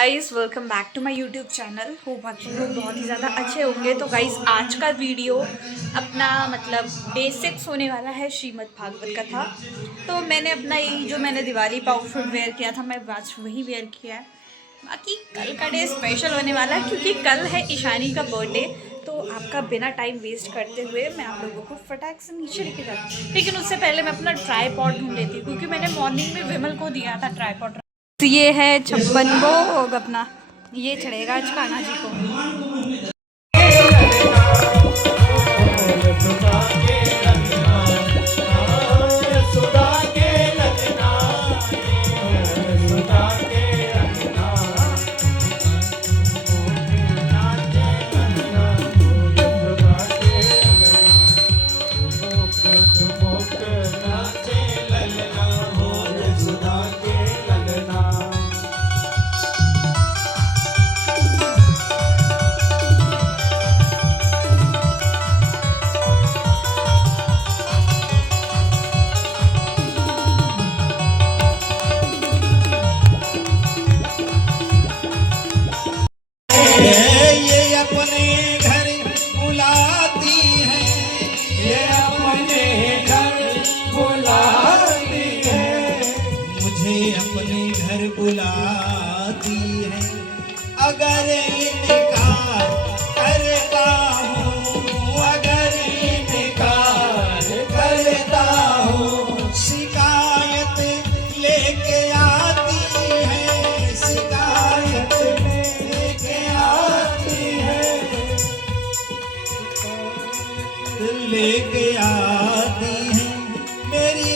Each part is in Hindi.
Guys, welcome back to my YouTube channel. Hope आप लोग बहुत ही ज़्यादा अच्छे होंगे। तो गाइस, आज का वीडियो अपना मतलब बेसिक्स होने वाला है श्रीमद् भागवत कथा। तो मैंने अपना यही जो मैंने दिवाली पे आउटफिट वेयर किया था, मैं आज वही वेयर किया है। बाकी कल का डे स्पेशल होने वाला है क्योंकि कल है ईशानी का बर्थडे। तो आपका बिना टाइम वेस्ट करते हुए मैं आप लोगों को फटाक से नीचे लेके जाती हूँ, लेकिन उससे पहले मैं अपना ट्राईपॉड ढूंढ लेती हूँ क्योंकि मैंने मॉर्निंग में विमल को दिया था ट्राईपॉड। ये है 56 वो अपना, ये चढ़ेगा आज कान्हा जी को। बुलाती है अगर इनकार करता हूँ, अगर इनकार करता हूँ, शिकायत लेके आती है, शिकायत लेके आती है, लेके आती है मेरी।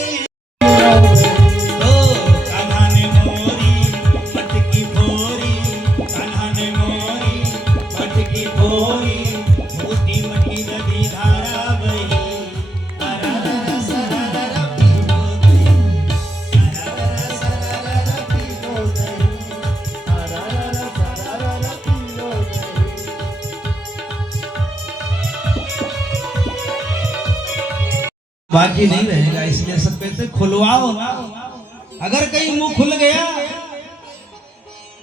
बाकी नहीं रहेगा, इसलिए सब कहते खुलवाओ ना। अगर कहीं मुंह खुल गया,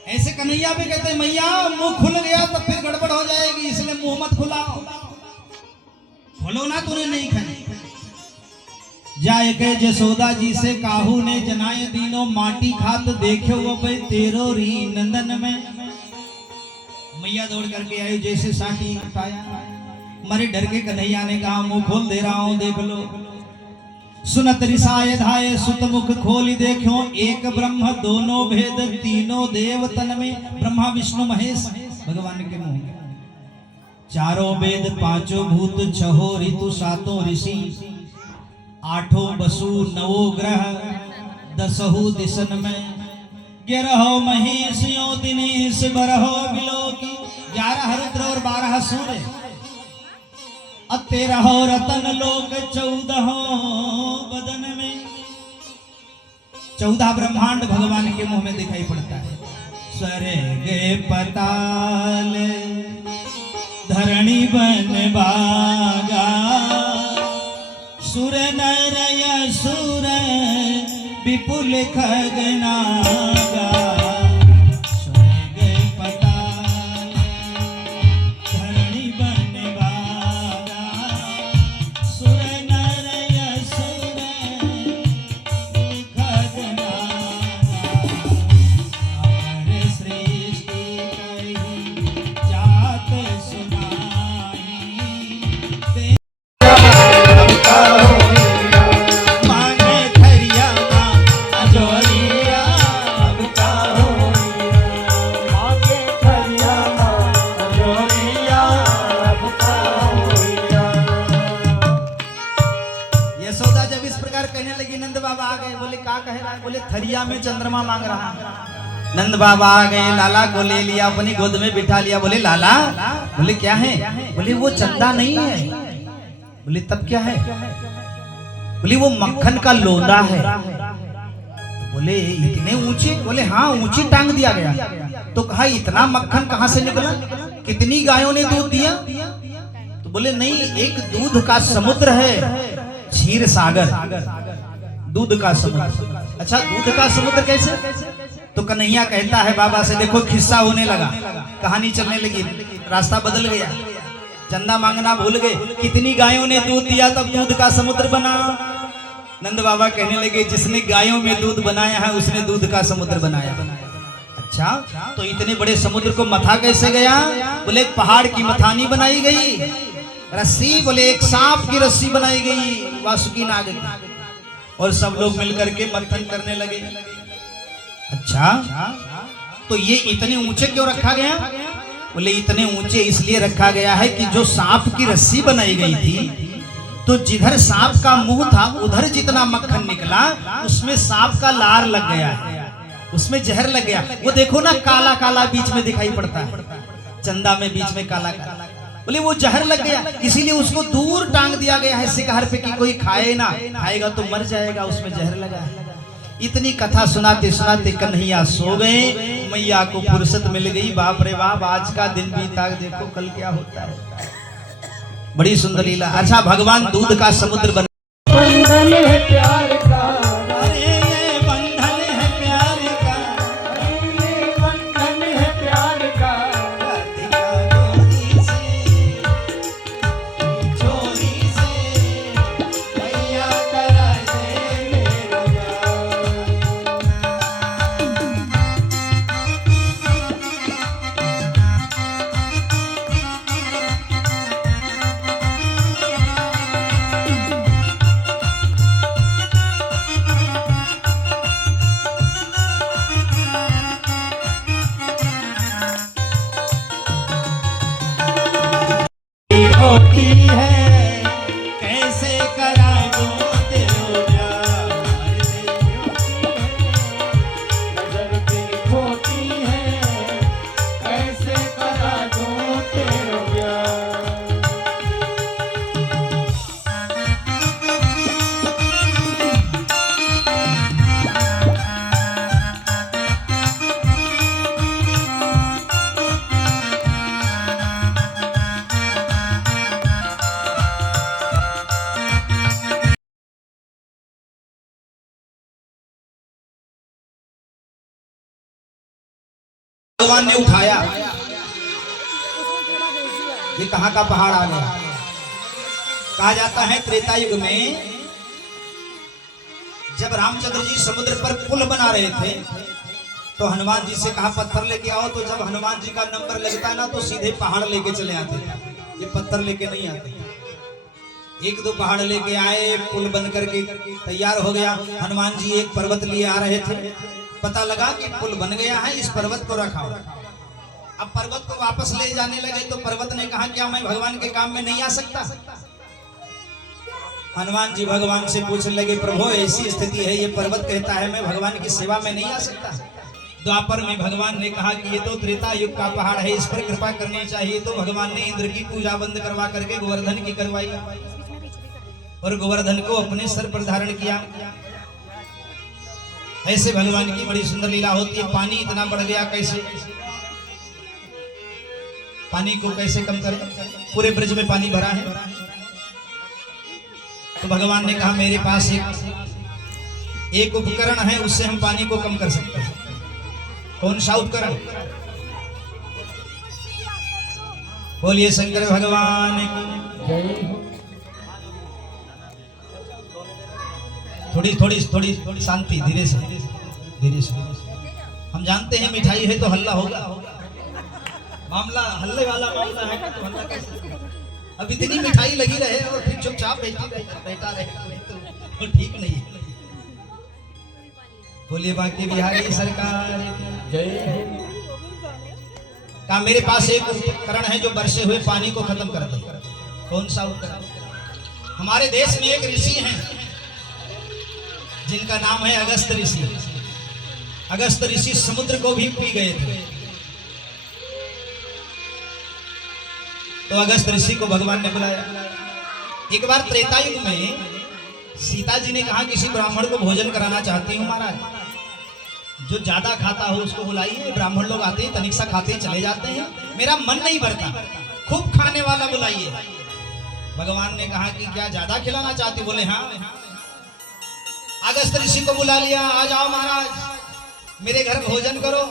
ऐसे कन्हैया भी कहते मैया मुंह खुल गया तो फिर गड़बड़ हो जाएगी, इसलिए मुंह मत खुलाओ। खोलो ना, तूने नहीं खाई। जाए के जसोदा जी से काहू ने जनाए दीनो, माटी खात देखे वो भाई तेरो री नंदन में। मैया दौड़ करके आई, जैसे साटी उठाया, मरे डर के कन्हैया ने कहा मुंह खोल दे रहा हूं, देख लो। सुनत रिसाए धाये सुत मुख खोली देखो, एक ब्रह्म दोनों भेद तीनों देव तन में। ब्रह्मा विष्णु महेश भगवान के मुंह, चारों वेद पांचों भूत छहो ऋतु सातों ऋषि, आठों बसु नवो ग्रह दसहु दिशन में। 11 महेशियों दिनेश बरहो बिलोकी, 11 रुद्र और 12 सूर्य, 13 रतन लोक 14 बदन में। 14 ब्रह्मांड भगवान के मुंह में दिखाई पड़ता है। स्वर्ग पताल धरणी बन बागा, सुर नर असुर विपुल खगनागा। बोले थरिया में चंद्रमा मांग रहा है। नंद बाबा आ गए, लाला को ले लिया, अपनी गोद में बिठा लिया। बोले लाला, बोले क्या है? बोले वो चंदा नहीं है। बोले तब क्या है? बोले वो मक्खन का लोंदा है। बोले इतने ऊंचे? बोले हाँ, ऊंची टांग दिया गया। तो कहा इतना मक्खन कहाँ से निकला? कितनी गायों ने दूध दिया? तो बोले नहीं, एक दूध का समुद्र है, क्षीर सागर, दूध का समुद्र। अच्छा, दूध का समुद्र कैसे? तो कन्हैया कहता है बाबा से, देखो खिस्सा होने लगा, कहानी चलने लगी, रास्ता बदल गया, चंदा मांगना भूल गए। कितनी गायों ने दूध दिया तब दूध का समुद्र बना। नंद बाबा कहने लगे, जिसने गायों में दूध बनाया है उसने दूध का समुद्र बनाया। अच्छा, तो इतने बड़े समुद्र को मथा कैसे गया? बोले एक पहाड़ की मथानी बनाई गई, रस्सी, बोले एक सांप की रस्सी बनाई गई वासुकी नाग की, और सब लोग मिलकर के मंथन करने लगे। अच्छा, तो ये इतने ऊंचे क्यों रखा गया? बोले इतने ऊंचे इसलिए रखा गया है कि जो सांप की रस्सी बनाई गई थी, तो जिधर सांप का मुंह था उधर जितना मक्खन निकला उसमें सांप का लार लग गया है, उसमें जहर लग गया। वो देखो ना काला काला बीच में दिखाई पड़ता है, चंदा में बीच में काला काला, बोले वो जहर लग गया, इसीलिए उसको दूर टांग दिया गया है शिकार पे कि कोई खाए ना, खाएगा तो मर जाएगा, उसमें जहर लगा है। इतनी कथा सुनाते सुनाते कन्हैया सो गए, मैया को फुर्सत मिल गई। बाप रे बाप, आज का दिन बीता, देखो कल क्या होता है। बड़ी सुंदर लीला। अच्छा, भगवान दूध का समुद्र बन, बंधन है प्यार का, अरे ये बंधन है प्यार का, ये बंधन है प्यार का, डोरी से, चोरी से, मैया करा दे मेरा प्यार। होती है कैसे करा दो तेरो प्यार, नजर की खोटी है, कैसे करा दूं तेरा प्यार। भगवान ने उठाया। ये कहाँ का पहाड़ आ गया? कहा जाता है त्रेता युग में जब रामचंद्र जी समुद्र पर पुल बना रहे थे तो हनुमान जी से कहा पत्थर लेके आओ, तो जब हनुमान जी का नंबर लगता ना तो सीधे पहाड़ लेके चले आते, ये पत्थर लेके नहीं आते। एक दो पहाड़ लेके आए, पुल बन करके तैयार हो गया। हनुमान जी एक पर्वत लिए आ रहे थे, पता लगा कि पुल बन गया है, इस पर्वत को रखाओ। अब पर्वत को वापस ले जाने लगे तो पर्वत ने कहा क्या मैं भगवान के काम में नहीं आ सकता? हनुमान जी भगवान से पूछने लगे, प्रभु ऐसी स्थिति है, ये पर्वत कहता है मैं भगवान की सेवा में नहीं आ सकता। द्वापर में भगवान ने कहा कि ये तो त्रेता युग का पहाड़ है, इस पर कृपा करनी चाहिए। तो भगवान ने इंद्र की पूजा बंद करवा करके गोवर्धन की करवाई और गोवर्धन को अपने सर पर धारण किया। ऐसे भगवान की बड़ी सुंदर लीला होती है। पानी इतना बढ़ गया, कैसे पानी को कैसे कम करें? पूरे ब्रज में पानी भरा है, तो भगवान ने कहा मेरे पास एक उपकरण है, उससे हम पानी को कम कर सकते हैं। कौन सा उपकरण? बोलिए शंकर भगवान की जय हो। थोड़ी थोड़ी थोड़ी थोड़ी शांति, धीरे से धीरे से। हम जानते हैं मिठाई है तो हल्ला होगा, मामला हल्ले वाला मामला है तो हल्ला कैसे? अब इतनी मिठाई लगी रहे और फिर चुपचाप बैठा रहे तो ठीक नहीं है। बोलिए बाकी बिहारी सरकार जय हो। का मेरे पास एक उपकरण है जो बरसे हुए पानी को खत्म कर दे। कौन सा उपकरण? हमारे देश में एक ऋषि हैं जिनका नाम है अगस्त ऋषि। अगस्त ऋषि समुद्र को भी पी गए थे। तो अगस्त ऋषि को भगवान ने बुलाया। एक बार त्रेता युग में सीता जी ने कहा किसी ब्राह्मण को भोजन कराना चाहती हूँ महाराज, जो ज्यादा खाता हो उसको बुलाइए। ब्राह्मण लोग आते हैं तनिक सा खाते ही चले जाते हैं, मेरा मन नहीं भरता, खूब खाने वाला बुलाइए। भगवान ने कहा कि क्या ज्यादा खिलाना चाहती? बोले हाँ। अगस्त ऋषि को बुला लिया, आ जाओ महाराज। मेरे घर भोजन करो,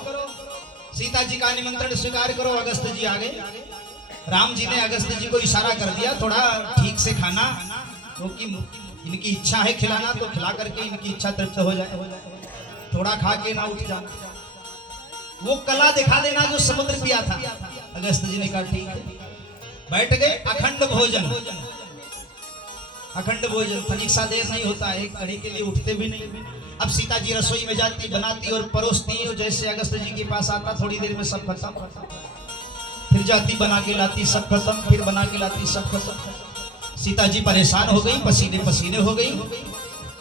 सीता जी का निमंत्रण स्वीकार करो। अगस्त जी आ गए। राम जी ने अगस्त जी को इशारा कर दिया, थोड़ा ठीक से खाना, क्योंकि इनकी इच्छा है खिलाना, तो खिला करके इनकी इच्छा तृप्त हो जाए, थोड़ा खा के ना उठ जाना। वो कला दिखा देना जो समुद्र पिया था। अगस्त जी ने कहा ठीक है, बैठ गए। अखंड भोजन, अखंड भोजन, तनिक सा देर नहीं होता है, एक कड़ी के लिए उठते भी नहीं। अब सीता जी रसोई में जाती, बनाती और परोसती, और जैसे अगस्त जी के पास आता, थोड़ी देर में सब खत्म, फिर जाती बना के लाती, सब खत्म, फिर बना के लाती, सब खत्म। सीता जी परेशान हो गई, पसीने पसीने हो गई,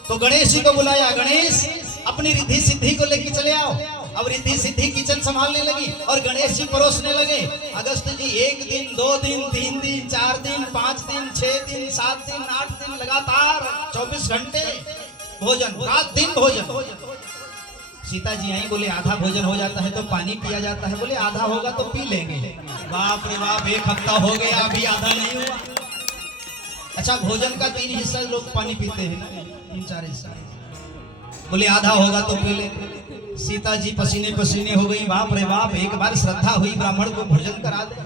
तो गणेश जी को बुलाया। गणेश अपनी रिद्धि सिद्धि को लेके चले आओ। अब रिद्धि सिद्धि किचन संभालने लगी और गणेश जी परोसने लगे। अगस्त जी 1 दिन, 2 दिन, 3 दिन, 4 दिन, 5 दिन, 6 दिन, 7 दिन, 8 दिन, लगातार 24 घंटे भोजन, रात दिन भोजन। सीता जी आई, बोले आधा भोजन हो जाता है तो पानी पिया जाता है, बोले आधा होगा तो पी लेंगे। बाप रे बाप, 1 हफ्ता हो गया, अभी आधा नहीं हुआ। अच्छा, भोजन का 3 हिस्सा लोग पानी पीते हैं ना, 3-4 हिस्सा, बोले आधा होगा तो पी लेंगे। सीता जी पसीने पसीने हो गई। बाप रे बाप, एक बार श्रद्धा हुई ब्राह्मण को भोजन करा दे,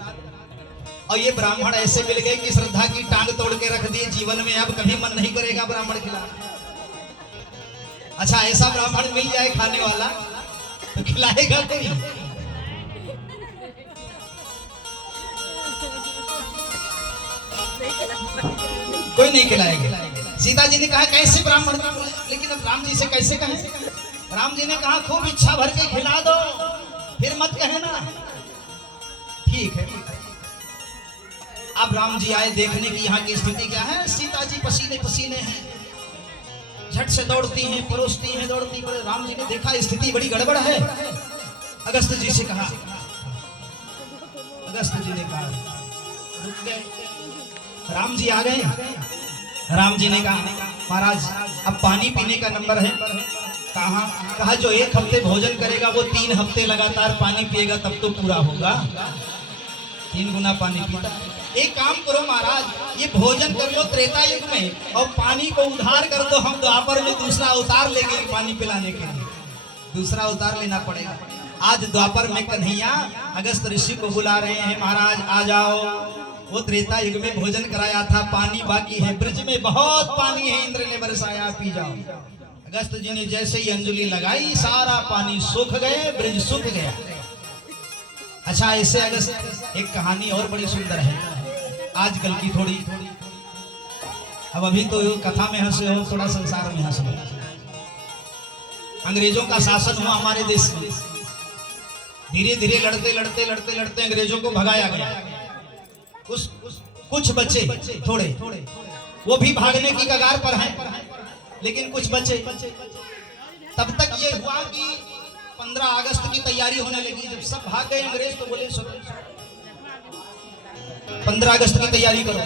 और ये ब्राह्मण ऐसे मिल गए कि श्रद्धा की टांग तोड़ के रख दी। जीवन में अब कभी मन नहीं करेगा ब्राह्मण खिलाना। अच्छा, ऐसा ब्राह्मण मिल जाए खाने वाला तो खिलाएगा कोई? कोई नहीं खिलाएगा। सीता जी ने कहा कैसे ब्राह्मण, लेकिन अब राम जी से कैसे कहें? राम जी ने कहा खूब इच्छा भर के खिला दो, फिर मत कहना। ठीक है। अब राम जी आए देखने की यहाँ की स्थिति क्या है। सीता जी पसीने पसीने हैं, झट से दौड़ती हैं, परोसती हैं, दौड़ती हैं। राम जी ने देखा स्थिति बड़ी गड़बड़ है। अगस्त जी से कहा, अगस्त जी ने कहा रुक गए। राम जी आ गए। राम जी ने कहा महाराज अब पानी पीने का नंबर है। कहा जो 1 हफ्ते भोजन करेगा वो 3 हफ्ते लगातार पानी पिएगा, तब तो पूरा होगा। 3 गुना पानी पीता। एक काम करो महाराज, ये भोजन कर लो त्रेता युग में, और पानी को उधार कर दो, हम द्वापर में दूसरा अवतार लेंगे पानी पिलाने के लिए। दूसरा अवतार लेना पड़ेगा। आज द्वापर में कन्हैया अगस्त ऋषि को बुला रहे हैं, महाराज आ जाओ। वो त्रेता युग में भोजन कराया था, पानी बाकी है, ब्रिज में बहुत पानी है, इंद्र ने बरसाया, पी जाओ। अगस्त जी ने जैसे ही अंजलि लगाई, सारा पानी सूख गए, ब्रिज सूख गया। अच्छा, ऐसे अगस्त एक कहानी और बड़ी सुंदर है, आजकल की थोड़ी। अब अभी तो कथा में हंसे हो, थोड़ा संसार में हंस लो। अंग्रेजों का शासन हुआ हमारे देश में। धीरे धीरे लड़ते लड़ते लड़ते लड़ते अंग्रेजों को भगाया गया। कुछ बच्चे थोड़े वो भी भागने की कगार पर हैं, लेकिन कुछ बच्चे। तब तक ये हुआ कि 15 अगस्त की तैयारी होने लगी। जब सब भाग गए अंग्रेज तो बोले 15 अगस्त की तैयारी करो,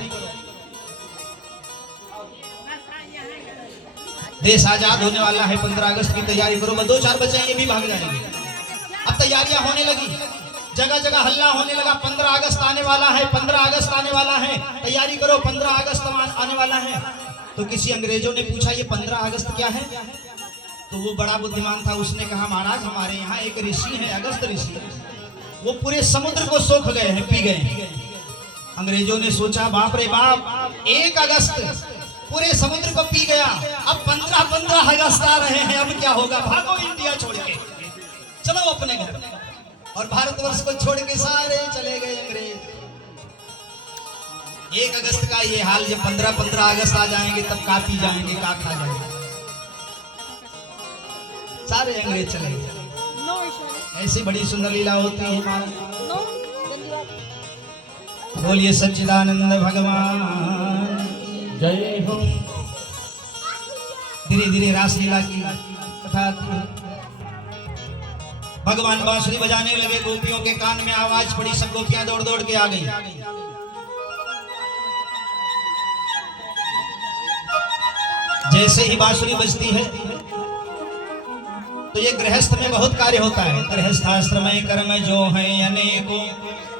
देश आजाद होने वाला है, 15 अगस्त की तैयारी करो। 2-4 बच्चे ये भी भाग जाएंगे। अब तैयारियां होने लगी, जगह जगह हल्ला होने लगा, 15 अगस्त आने वाला है, 15 अगस्त आने वाला है, तैयारी करो, 15 अगस्त आने वाला है। तो किसी अंग्रेजों ने पूछा ये 15 अगस्त क्या है? तो वो बड़ा बुद्धिमान था, उसने कहा महाराज हमारे यहाँ एक ऋषि है, अगस्त ऋषि, वो पूरे समुद्र को सोख गए हैं, पी गए हैं। अंग्रेजों ने सोचा बाप रे बाप, 1 अगस्त पूरे समुद्र को पी गया, अब 15 अगस्त आ रहे हैं, अब क्या होगा? भागो इंडिया छोड़ के, चलो अपने घर। और भारतवर्ष को छोड़ के सारे चले गए अंग्रेज। 1 अगस्त का ये हाल, जब 15 अगस्त आ जाएंगे तब का पी जाएंगे, का खा जाएंगे, सारे अंग्रेज चले गए। ऐसी बड़ी सुंदर लीला होती है। बोलिए सच्चिदानंद भगवान जय हो। धीरे धीरे रासलीला की कथा आती है। भगवान बांसुरी बजाने लगे, गोपियों के कान में आवाज पड़ी, सब गोपियां दौड़ दौड़ के आ गई। जैसे ही बांसुरी बजती है तो ये गृहस्थ में बहुत कार्य होता है। गृहस्थाश्रम में कर्म जो है अनेकों,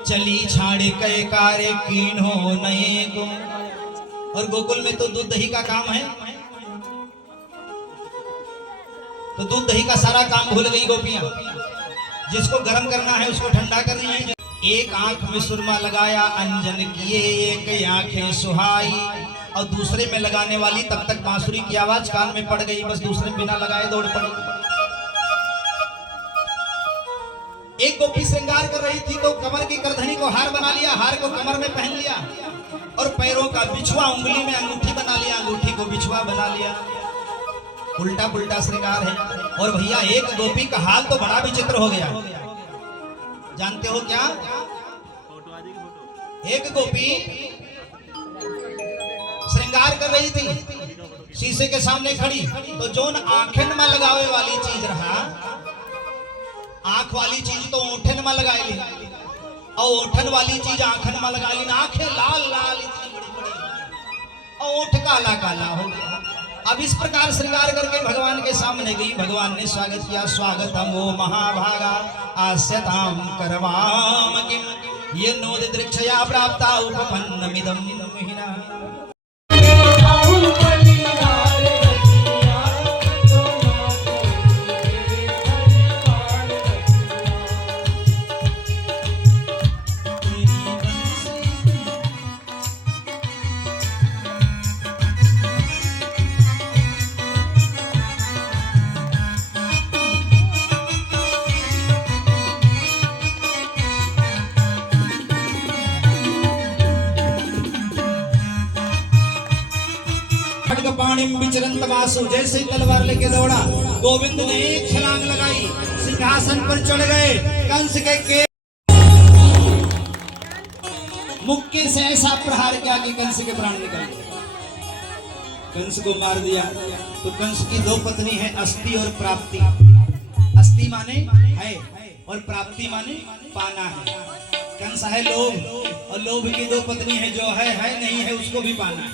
चली छाड़े कई कार्य कीन हो नए को। और गोकुल में तो दूध दही का काम है। तो दूध दही का सारा काम भूल गई गोपियां। जिसको गर्म करना है उसको ठंडा कर रही है। एक आंख में सुरमा लगाया अंजन किए, एक आंखें सुहाई, और दूसरे में लगाने वाली तब तक बांसुरी की आवाज कान में पड़ गई, बस दूसरे बिना लगाए दौड़ पड़ी। एक गोपी श्रृंगार कर रही थी तो कमर की करधनी को हार बना लिया, हार को कमर में पहन लिया, और पैरों का बिछुआ उंगली में अंगूठी बना लिया, अंगूठी को बिछुआ बना लिया। उल्टा पुल्टा श्रृंगार है। और भैया एक गोपी का हाल तो बड़ा विचित्र हो गया। जानते हो क्या? एक गोपी श्रृंगार कर रही थी, शीशे के सामने खड़ी, तो जोन आंखन में लगावे वाली चीज रहा, आंख वाली चीज तो ओठन में लगाई ली, और ओठन वाली चीज आंखन में लगा ली। आंखें लाल लाल इतनी बड़ी बड़ी, और ओठ काला काला हो गया। अब इस प्रकार श्रृंगार करके भगवान के सामने गई। भगवान ने स्वागत किया। स्वागतम वो महाभागा आस्यताम करवाम किम ये नोद दृक्षया प्राप्ता उपपन्नमिदं महिना। पाणिम विचरंत वासु, जैसे तलवार लेके दौड़ा, गोविंद ने एक छलांग लगाई, सिंहासन पर चढ़ गए। कंस के मुक्के से ऐसा प्रहार किया कि कंस के प्राण निकल गए। कंस को मार दिया। तो कंस की दो पत्नी है, अस्ति और प्राप्ति। अस्ति माने है और प्राप्ति माने पाना है। कंस है लोभ, और लोभ की दो पत्नी है, जो है नहीं है उसको भी पाना है।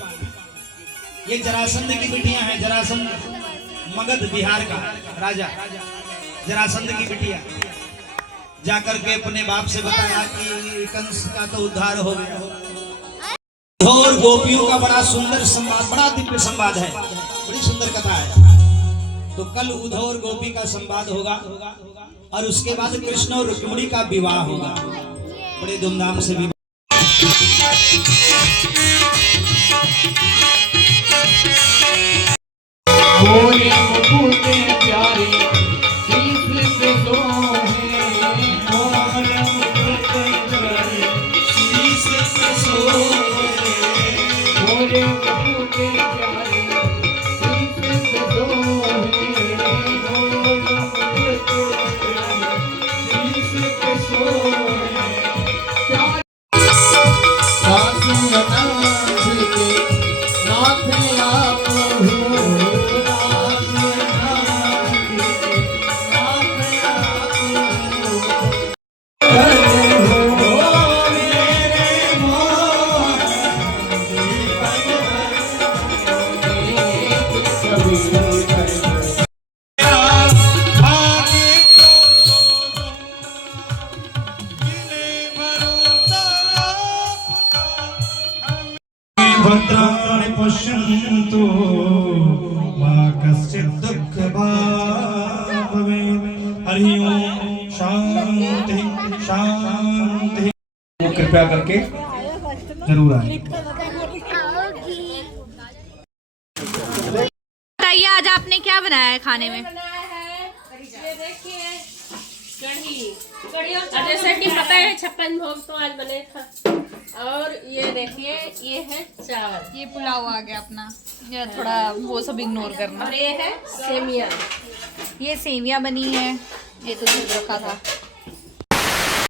ये जरासंध की बिटिया है। जरासंध मगध बिहार का राजा, जरासंध की बिटिया जाकर के अपने बाप से बताया कि कंस का तो उद्धार हो गया। और गोपियों का बड़ा सुंदर संवाद, बड़ा दिव्य संवाद है, बड़ी सुंदर कथा है। तो कल उद्धव और गोपी का संवाद होगा, और उसके बाद कृष्ण और रुक्मिणी का विवाह होगा, बड़े धूमधाम से विवाह। बोले मुकुट प्यारे शीश पे सोहे, बोले मुकुट प्यारे शीश पे सोहे, बोले मुकुट प्यारे शीश पे सोहे, बोले मुकुट प्यारे शीश पे सोहे। सासु नाथ के नाथ आप हो, भद्राणि पश्यन्तु मा कश्चित् दुःखभाग् भवेत्। हरि ओम शांति शांति। कृपया करके जरूर आए। बताइए आज आपने क्या बनाया है खाने में? ये देखिए कढ़ी और जैसे कि पता है 56 भोग तो आज बने था। और ये देखिए ये है चावल, ये पुलाव आ गया अपना, ये थोड़ा वो सब इग्नोर करना। और ये है सेमिया। ये सेमिया बनी है, ये तो दूध रखा था।